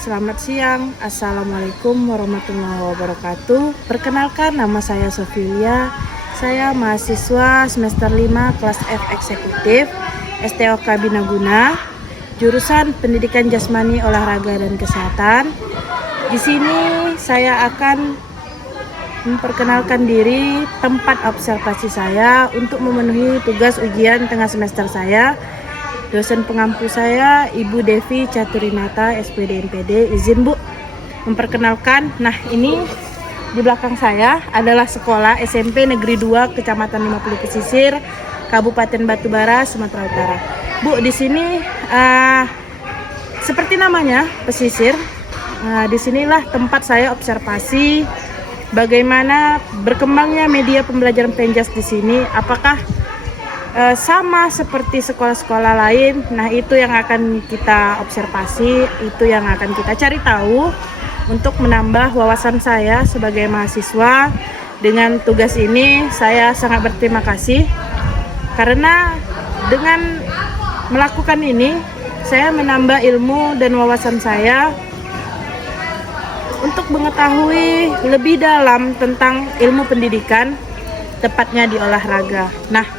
Selamat siang. Assalamualaikum warahmatullahi wabarakatuh. Perkenalkan, nama saya Sofilia. Saya mahasiswa semester 5 kelas F eksekutif STOK Binaguna, jurusan Pendidikan Jasmani, Olahraga dan Kesehatan. Di sini saya akan memperkenalkan diri, tempat observasi saya untuk memenuhi tugas ujian tengah semester saya. Dosen pengampu saya, Ibu Devi Caturinata, SPD MPD. Izin Bu memperkenalkan. Nah, ini di belakang saya adalah sekolah SMP Negeri 2 Kecamatan 50 Pesisir, Kabupaten Batubara, Sumatera Utara. Bu, di sini seperti namanya pesisir. Disinilah tempat saya observasi bagaimana berkembangnya media pembelajaran penjas di sini. Apakah sama seperti sekolah-sekolah lain? Nah, itu yang akan kita observasi, itu yang akan kita cari tahu untuk menambah wawasan saya sebagai mahasiswa. Dengan tugas ini saya sangat berterima kasih karena dengan melakukan ini saya menambah ilmu dan wawasan saya untuk mengetahui lebih dalam tentang ilmu pendidikan, tepatnya di olahraga. Nah,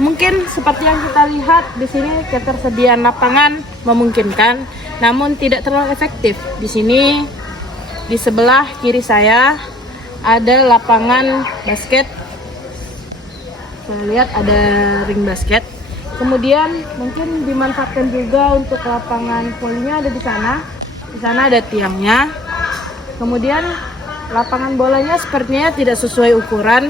mungkin seperti yang kita lihat di sini, ketersediaan lapangan memungkinkan, namun tidak terlalu efektif. Di sini di sebelah kiri saya ada lapangan basket. Saya lihat ada ring basket. Kemudian mungkin dimanfaatkan juga untuk lapangan volinya, ada di sana. Di sana ada tiangnya. Kemudian lapangan bolanya sepertinya tidak sesuai ukuran.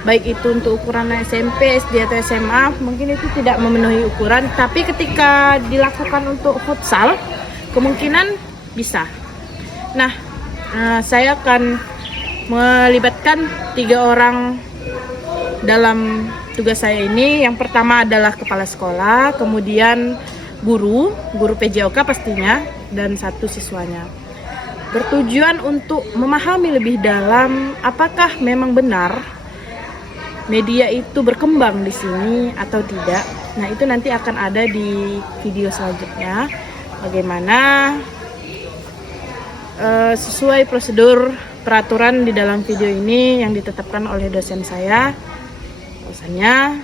Baik itu untuk ukuran SMP, SD atau SMA, mungkin itu tidak memenuhi ukuran. Tapi ketika dilakukan untuk futsal, kemungkinan bisa. Nah, saya akan melibatkan 3 orang dalam tugas saya ini. Yang pertama adalah kepala sekolah, kemudian guru PJOK pastinya, dan 1 siswanya. Bertujuan untuk memahami lebih dalam apakah memang benar media itu berkembang di sini atau tidak. Nah, itu nanti akan ada di video selanjutnya. Bagaimana sesuai prosedur peraturan di dalam video ini yang ditetapkan oleh dosen saya. Bahwasanya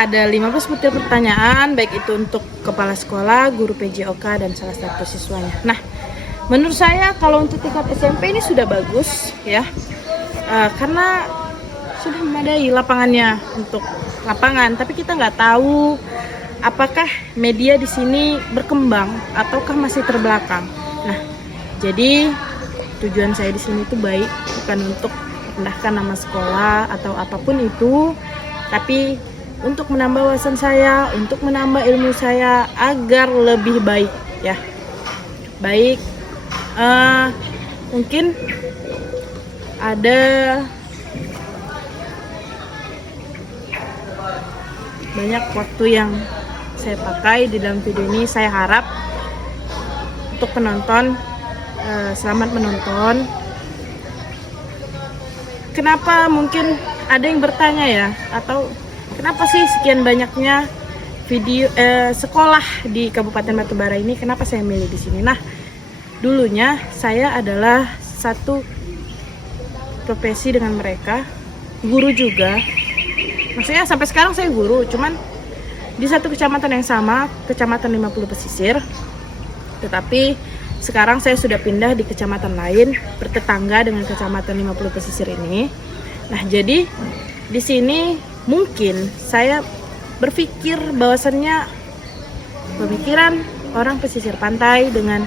ada 15 butir pertanyaan, baik itu untuk kepala sekolah, guru PJOK, dan salah 1 siswanya. Nah, menurut saya kalau untuk tingkat SMP ini sudah bagus ya. Karena sudah memadai lapangannya untuk lapangan, tapi kita nggak tahu apakah media di sini berkembang ataukah masih terbelakang. Nah, jadi tujuan saya di sini itu baik, bukan untuk merendahkan nama sekolah atau apapun itu, tapi untuk menambah wawasan saya, untuk menambah ilmu saya agar lebih baik ya. Baik, mungkin ada banyak waktu yang saya pakai di dalam video ini. Saya harap untuk penonton selamat menonton. Kenapa mungkin ada yang bertanya ya, atau kenapa sih sekian banyaknya video sekolah di Kabupaten Batubara ini, kenapa saya milih di sini? Nah, dulunya saya adalah satu profesi dengan mereka, guru juga. Maksudnya sampai sekarang saya guru, cuman di satu kecamatan yang sama, Kecamatan 50 Pesisir. Tetapi sekarang saya sudah pindah di kecamatan lain bertetangga dengan Kecamatan 50 Pesisir ini. Nah, jadi di sini mungkin saya berpikir bahwasannya pemikiran orang pesisir pantai dengan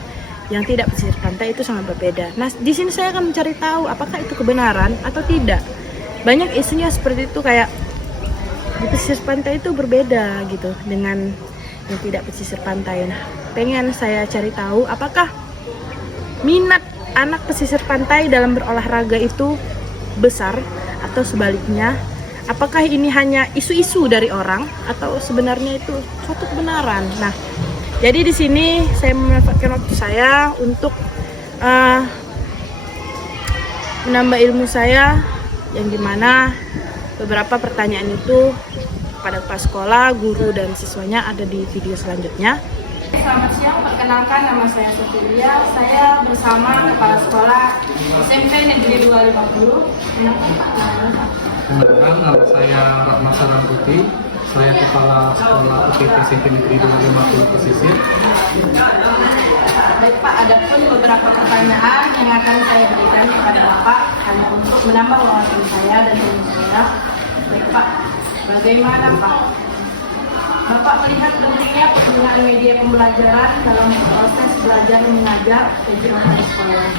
yang tidak pesisir pantai itu sangat berbeda. Nah, di sini saya akan mencari tahu apakah itu kebenaran atau tidak. Banyak isunya seperti itu, kayak di pesisir pantai itu berbeda gitu dengan yang tidak pesisir pantai. Nah, pengen saya cari tahu apakah minat anak pesisir pantai dalam berolahraga itu besar atau sebaliknya. Apakah ini hanya isu-isu dari orang atau sebenarnya itu suatu kebenaran. Nah, jadi di sini saya memanfaatkan waktu saya untuk menambah ilmu saya, yang dimana beberapa pertanyaan itu pada kepala sekolah, guru, dan siswanya ada di video selanjutnya. Selamat siang, perkenalkan, nama saya Sofilia. Saya bersama Kepala Sekolah SMP Negeri 250. Kenalkan, nama saya Rahma Sarangkuti. Saya Kepala Sekolah UPT SMP Negeri 250 Pesisir. Baik Pak, ada pun beberapa pertanyaan yang akan saya berikan kepada Bapak hanya untuk menambah wawasan saya dan ilmu saya. Baik Pak, bagaimana Pak? Bapak melihat pentingnya penggunaan media pembelajaran dalam proses belajar mengajar kejuruan di sekolah.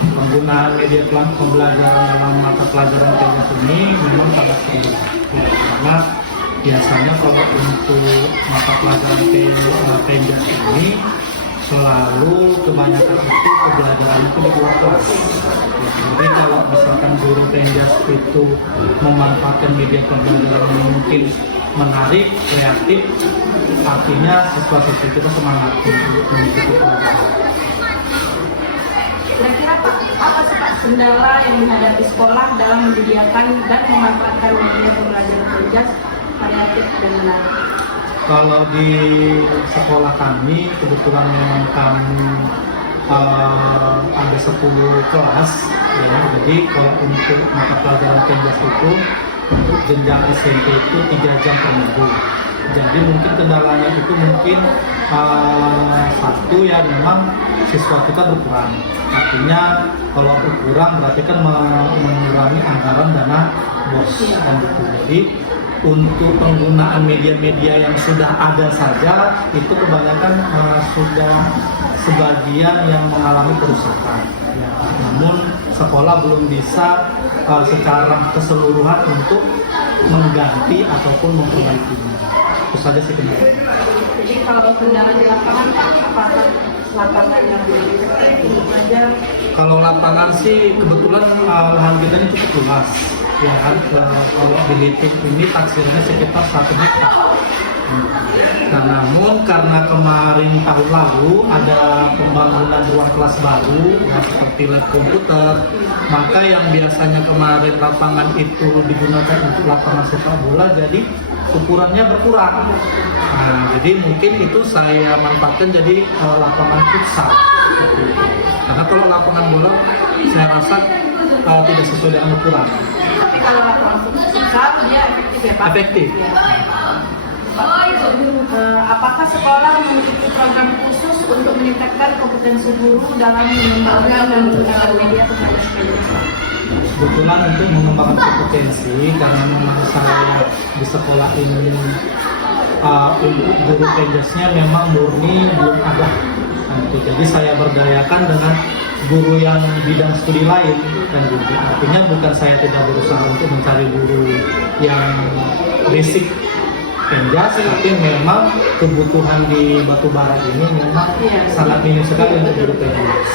Penggunaan media pembelajaran dalam mata pelajaran teknis ini memang sangat perlu, ya, karena biasanya kalau untuk mata pelajaran teknis ini selalu kebanyakan itu pembelajaran itu di luar kelas. Ya, jadi kalau misalkan guru teknis itu memanfaatkan media pembelajaran yang mungkin menarik, kreatif, artinya siswa-siswi kita semangat untuk mengikuti pelajaran. Kira-kira Pak, apa sih Pak kendala yang dihadapi sekolah dalam menyediakan dan memanfaatkan media pembelajaran kerja variatif dan menarik? Kalau di sekolah kami, kebetulan memang kami ada 10 kelas, ya, jadi kalau untuk mata pelajaran teknis itu untuk jenjang SMP itu 3 jam per minggu. Jadi mungkin kendalanya itu mungkin satu ya, memang siswa kita berkurang. Artinya kalau berkurang berarti kan mengurangi anggaran dana BOS kan gitu. Jadi untuk penggunaan media-media yang sudah ada saja itu kebanyakan sudah sebagian yang mengalami kerusakan. Ya, namun sekolah belum bisa secara keseluruhan untuk mengganti ataupun memperbaikinya. Itu saja sih kendala. Jadi kalau kendala di lapangan, apakah lapangan yang untuk belajar? Kalau lapangan sih kebetulan lahan kita ini cukup luas, ya kan. Kalau dihitung ini taksirnya sekitar 1 hektar. Nah, namun karena kemarin tahun lalu ada pembangunan ruang kelas baru, ya, seperti lab komputer, maka yang biasanya kemarin lapangan itu digunakan untuk lapangan sepak bola, jadi ukurannya berkurang. Nah, jadi mungkin itu saya manfaatkan jadi lapangan futsal. Karena kalau lapangan bola saya rasa tidak sesuai dengan ukuran. Tapi kalau lapangan futsal dia efektif ya Pak? Efektif. Apakah sekolah memiliki program khusus untuk meningkatkan kompetensi guru dalam mengembangkan dan menggunakan media pembelajaran? Kebetulan untuk mengembangkan kompetensi, karena memang saya di sekolah ini untuk guru teknisnya memang murni belum ada. Jadi saya berdayakan dengan guru yang bidang studi lain, dan gitu. Artinya bukan saya tidak berusaha untuk mencari guru yang basic penjas, tapi memang kebutuhan di batubara ini memang sangat minim sekali untuk guru penjas.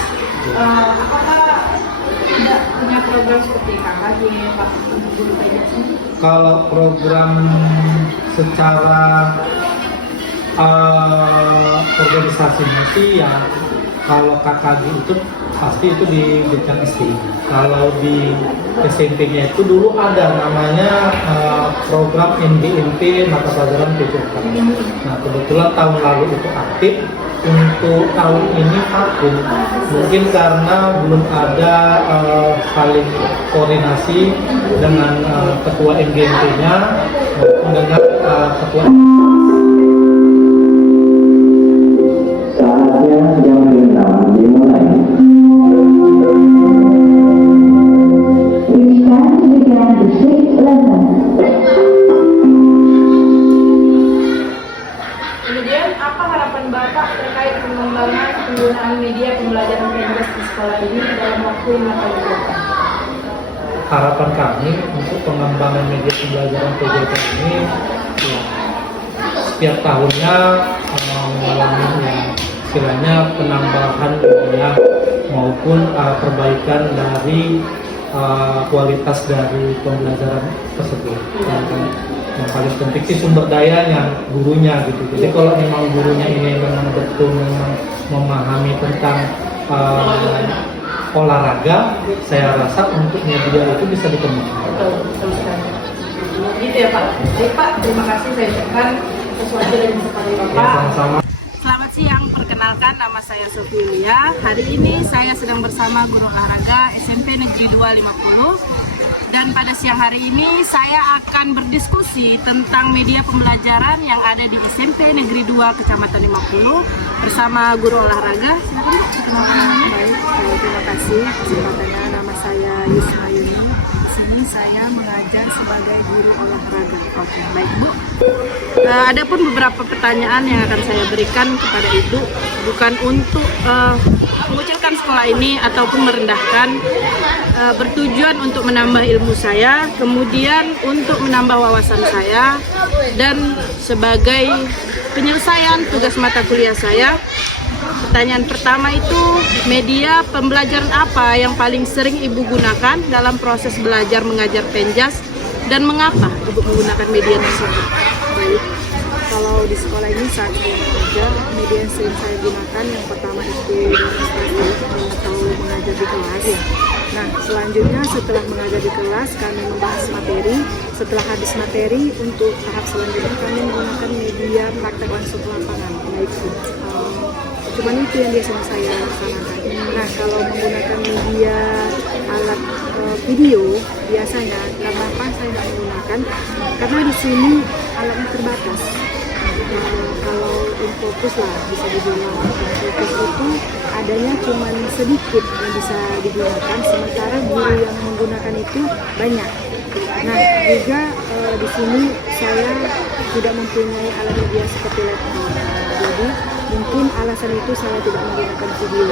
Apakah tidak punya program seperti KKJ Pak untuk guru penjas ini? Kalau program secara organisasinya sih ya, kalau KKJ itu pasti itu di jenjang SD. Kalau di SMP-nya itu dulu ada namanya program NBMP mata pelajaran PJK. Nah, kebetulan tahun lalu itu aktif. Untuk tahun ini vakum, mungkin karena belum ada saling koordinasi dengan ketua NGMP-nya maupun dengan ketua. Saatnya jam 6 dimulai. It's time to begin the sixth lesson. Kemudian apa harapan Bapak terkait pengembangan penggunaan media pembelajaran teknis di sekolah ini dalam waktu 5 tahun ke depan? Harapan kami untuk pengembangan media pembelajaran PJK ini ya, setiap tahunnya mengalami istilahnya penambahan media maupun perbaikan dari kualitas dari pembelajaran tersebut. Yang paling penting sih sumber dayanya, gurunya gitu. Jadi kalau memang gurunya ini memang betul memang memahami tentang olahraga, saya rasa untuk media itu bisa dikembangkan. Betul sekali. Gitu ya Pak. Baik Pak, terima kasih saya ucapkan sesuatu dari kepada Bapak. Ya, sama-sama. Selamat siang Pak. perkenalkan, nama saya Sofilia. Hari ini saya sedang bersama guru olahraga SMP Negeri 250. Dan pada siang hari ini saya akan berdiskusi tentang media pembelajaran yang ada di SMP Negeri 2 Kecamatan 50 bersama guru olahraga. Silakan Bu, perkenalkan namanya. Baik, terima kasih kesempatannya. Nama saya Yusma Yuni. Di sini saya mengajar sebagai guru olahraga. Oke, baik Bu. Adapun beberapa pertanyaan yang akan saya berikan kepada Ibu, bukan untuk mengucilkan sekolah ini ataupun merendahkan, bertujuan untuk menambah ilmu saya, kemudian untuk menambah wawasan saya, dan sebagai penyelesaian tugas mata kuliah saya. Pertanyaan pertama itu, media pembelajaran apa yang paling sering Ibu gunakan dalam proses belajar mengajar Penjas, dan mengapa Ibu menggunakan media tersebut? Baik, kalau di sekolah ini saat saya bekerja, media yang sering saya gunakan yang pertama itu atau mengajar di kelas. Nah, selanjutnya setelah mengajar di kelas, kami membahas materi. Setelah habis materi, untuk tahap selanjutnya kami menggunakan media praktek langsung ke lapangan. Baik, cuman itu yang biasanya saya laksanakan. Nah, kalau menggunakan media alat video, biasanya kenapa saya tidak menggunakan? Karena di sini alatnya terbatas. Kalau Infocus lah bisa dibilang, Infocus itu adanya cuma sedikit yang bisa digunakan, sementara guru yang menggunakan itu banyak. Nah, juga di sini saya tidak mempunyai alat media seperti laptop. Jadi mungkin alasan itu saya tidak menggunakan video.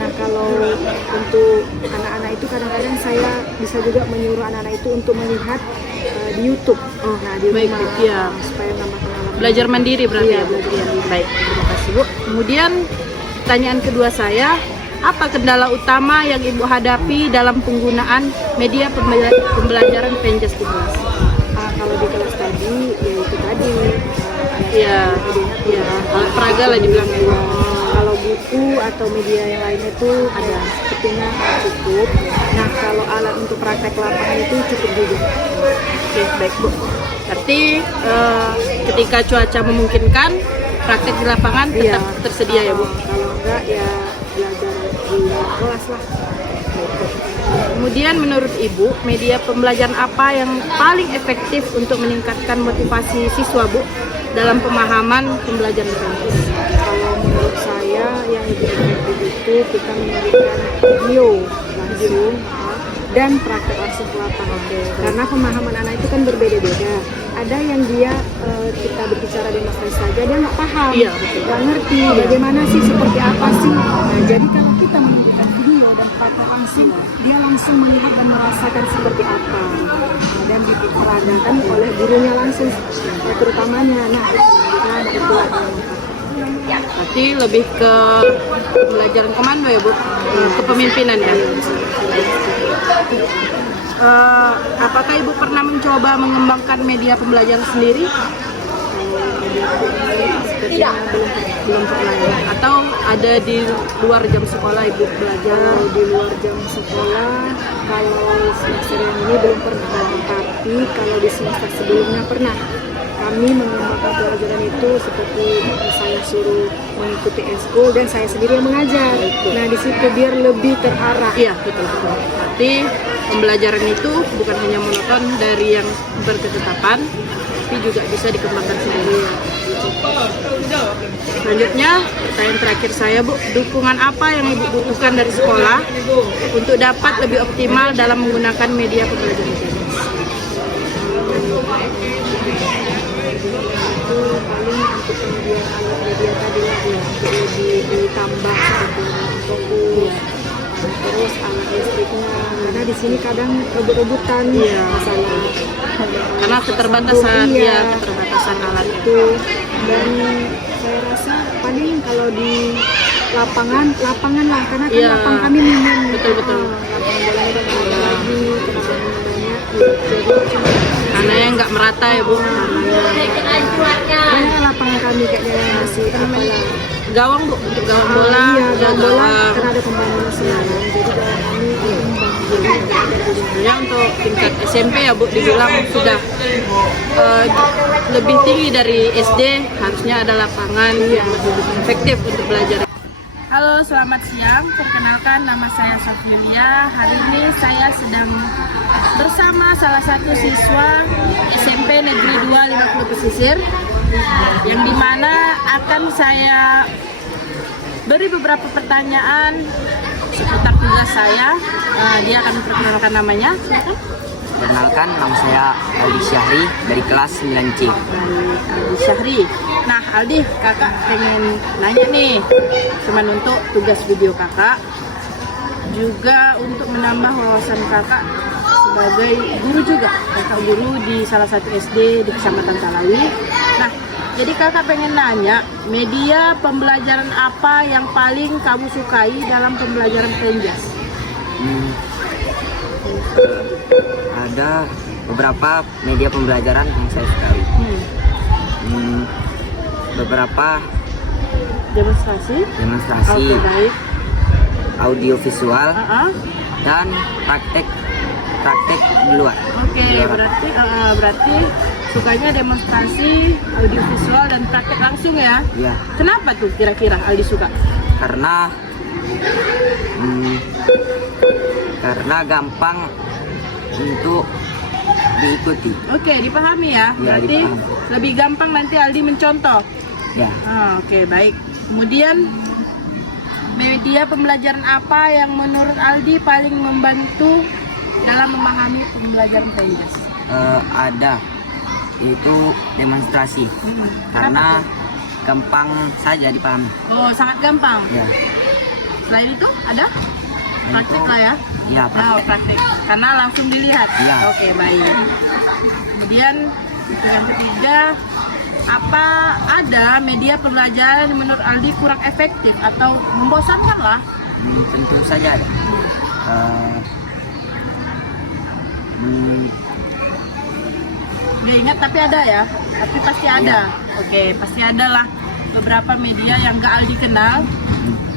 Nah, kalau untuk anak-anak itu kadang-kadang saya bisa juga menyuruh anak-anak itu untuk melihat di YouTube. Nah, di Baik, rumah, ya. supaya nambah pengalaman. Belajar mandiri berarti Iya, ya? belajar mandiri. Baik, terima kasih Bu. Kemudian pertanyaan kedua saya, apa kendala utama yang Ibu hadapi dalam penggunaan media pembelajaran Penjas di kelas? Kalau di kelas tadi, yaitu tadi Iya, iya, alat peraga lah dibilang ya. kalau buku atau media yang lainnya itu ada, sepertinya cukup. Nah, kalau alat untuk praktek lapangan itu cukup juga. Oke, baik Bu. Berarti ketika cuaca memungkinkan, praktek di lapangan tetap tersedia ya Bu? Kalau enggak ya belajar di kelas lah. Kemudian menurut Ibu, media pembelajaran apa yang paling efektif untuk meningkatkan motivasi siswa Bu dalam pemahaman pembelajaran Penjas? Kalau menurut saya yang lebih efektif itu kita memberikan video langsung dan praktek langsung ke lapangan. Karena pemahaman anak itu kan berbeda-beda. Ada yang dia kita berbicara di kelas saja dia nggak paham, Iya, betul. nggak ngerti bagaimana sih, seperti apa sih. Nah, jadi kalau kita memberikan video dan praktek langsung, dia langsung melihat dan merasakan seperti apa. Nah, dan diperagakan oleh gurunya langsung, terutamanya. Nah, itu Berarti lebih ke pembelajaran komando ya Bu? Kepemimpinan ya? Apakah Ibu pernah mencoba mengembangkan media pembelajaran sendiri? Tidak. Belum pernah ya? Atau ada di luar jam sekolah Ibu belajar? Di luar jam sekolah, kalau semester yang ini belum pernah, tapi kalau di semester sebelumnya pernah. Kami mengembangkan pelajaran itu seperti saya suruh mengikuti eskul dan saya sendiri yang mengajar. Nah, di situ biar lebih terarah. Iya, betul. Berarti pembelajaran itu bukan hanya monoton dari yang berketetapan, tapi juga bisa dikembangkan sendiri. Selanjutnya, pertanyaan terakhir saya Bu, dukungan apa yang Ibu butuhkan dari sekolah untuk dapat lebih optimal dalam menggunakan media pembelajaran Penjas? Itu paling untuk penyediaan alat media tadi lah ya, untuk lebih ditambah seperti fokus, terus alat listriknya. Karena di sini kadang rebut-rebutan masalah. Karena keterbatasan Iya, keterbatasan alat itu. Dan saya rasa paling kalau di lapangan lah, karena kan Iya. lapang kami minim. Betul. Lapangan bolanya kan ada lagi, kenapa banyak. Jadi cuma Tanahnya nggak merata ya Bu? karena lapangan kami kayaknya masih apalah. Gawang Bu, untuk gawang bola, Iya, ada bola gawang. karena ada pembangunan senayan, jadi gawang kami Sebenarnya untuk tingkat SMP ya Bu, dibilang sudah lebih tinggi dari SD, harusnya ada lapangan yang lebih efektif untuk belajar. Halo, selamat siang. Perkenalkan, nama saya Sofia. Hari ini saya sedang bersama salah satu siswa SMP Negeri 2 50 Pesisir, yang dimana akan saya beri beberapa pertanyaan seputar tugas saya. Dia akan memperkenalkan namanya. Silakan. Perkenalkan, nama saya Aldi Syahri dari kelas 9C. Aldi Syahri. Nah, Aldi, kakak pengen nanya nih, cuman untuk tugas video kakak, juga untuk menambah wawasan kakak sebagai guru juga. Kakak guru di salah satu SD di Kecamatan Talawi. Nah, jadi kakak pengen nanya, media pembelajaran apa yang paling kamu sukai dalam pembelajaran Penjas? Ada beberapa media pembelajaran yang saya sukai. Beberapa Demonstrasi. demonstrasi, Oke, baik. audio visual, dan praktek di luar. Oke, berarti sukanya demonstrasi, audiovisual, dan praktek langsung ya? Ya, Kenapa tuh kira-kira Aldi suka? karena gampang untuk diikuti. Oke, dipahami ya? Ya, Berarti dipahami. lebih gampang nanti Aldi mencontoh. Ya, Oke, baik. Kemudian media pembelajaran apa yang menurut Aldi paling membantu dalam memahami pembelajaran Penjas? ada itu demonstrasi, karena gampang saja dipahami. Oh, sangat gampang. Ya, Selain itu ada praktik lah ya? ya praktek. Praktik. Karena langsung dilihat. Ya. Oke, baik. Kemudian yang ketiga, apa ada media pembelajaran yang menurut Aldi kurang efektif atau membosankan lah? Tentu saja ada. Nggak ingat tapi ada ya? Tapi pasti ada. Oke, pasti ada lah beberapa media yang nggak Aldi kenal.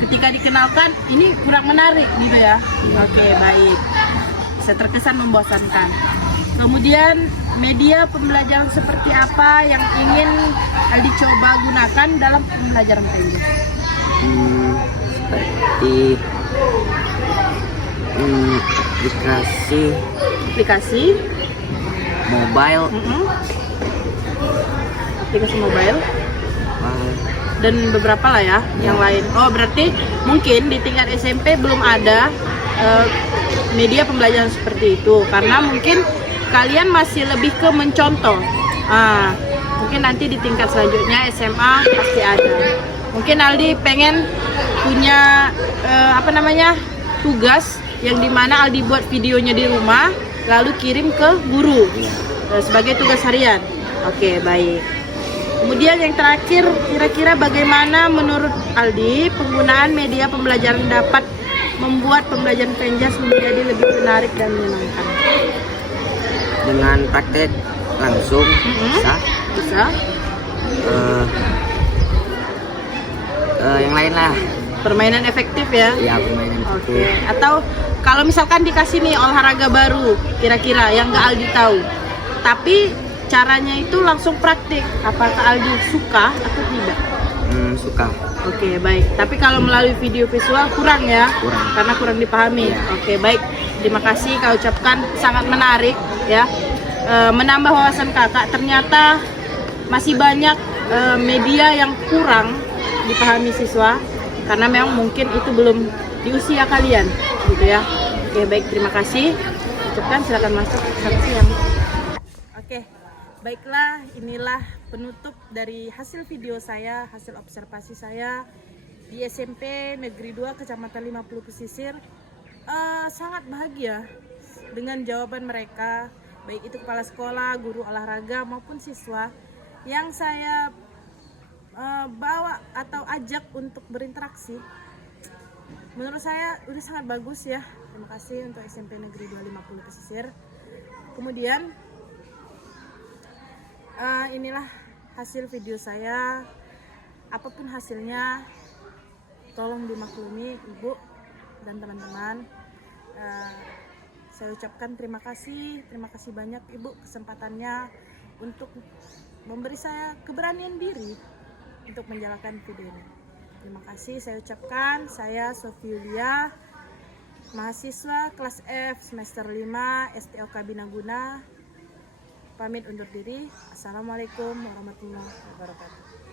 Ketika dikenalkan, ini kurang menarik gitu ya. Oke, baik. Bisa terkesan membosankan. Kemudian media pembelajaran seperti apa yang ingin Aldi coba gunakan dalam pembelajaran Penjas? Seperti Aplikasi mobile, aplikasi mobile uh, dan beberapa lah ya yang lain. Oh, berarti mungkin di tingkat SMP belum ada media pembelajaran seperti itu, karena mungkin kalian masih lebih ke mencontoh. Mungkin nanti di tingkat selanjutnya SMA pasti ada. Mungkin Aldi pengen punya tugas yang dimana Aldi buat videonya di rumah lalu kirim ke guru sebagai tugas harian. Oke, baik. Kemudian yang terakhir, kira-kira bagaimana menurut Aldi penggunaan media pembelajaran dapat membuat pembelajaran Penjas menjadi lebih menarik dan menyenangkan? dengan praktek langsung Bisa. Yang lain lah. Permainan efektif ya? Ya, permainan Oke. Atau kalau misalkan dikasih nih olahraga baru, kira-kira yang nggak Aldi tahu, tapi caranya itu langsung praktik, apakah Aldi suka atau tidak? Suka. Oke, baik. Tapi kalau melalui video visual kurang ya? Kurang. Karena kurang dipahami. Ya. Oke, baik. Terima kasih, kau ucapkan sangat menarik ya. Menambah wawasan kakak, ternyata masih banyak media yang kurang dipahami siswa, karena memang mungkin itu belum di usia kalian gitu ya. Oke, baik, terima kasih. Ucapkan, silakan masuk. Selamat siang. Oke, baiklah, inilah penutup dari hasil video saya, hasil observasi saya di SMP Negeri 2 Kecamatan 50 Pesisir. Sangat bahagia dengan jawaban mereka, baik itu kepala sekolah, guru olahraga maupun siswa yang saya bawa atau ajak untuk berinteraksi. Menurut saya udah sangat bagus ya. Terima kasih untuk SMP Negeri 2 50 Pesisir. Kemudian inilah hasil video saya. Apapun hasilnya, tolong dimaklumi Ibu dan teman-teman. Saya ucapkan terima kasih banyak Ibu kesempatannya untuk memberi saya keberanian diri untuk menjalankan video ini. Terima kasih saya ucapkan. Saya Sofiulia, mahasiswa kelas F semester 5 STOK Binaguna. Pamit undur diri. Assalamualaikum warahmatullahi wabarakatuh.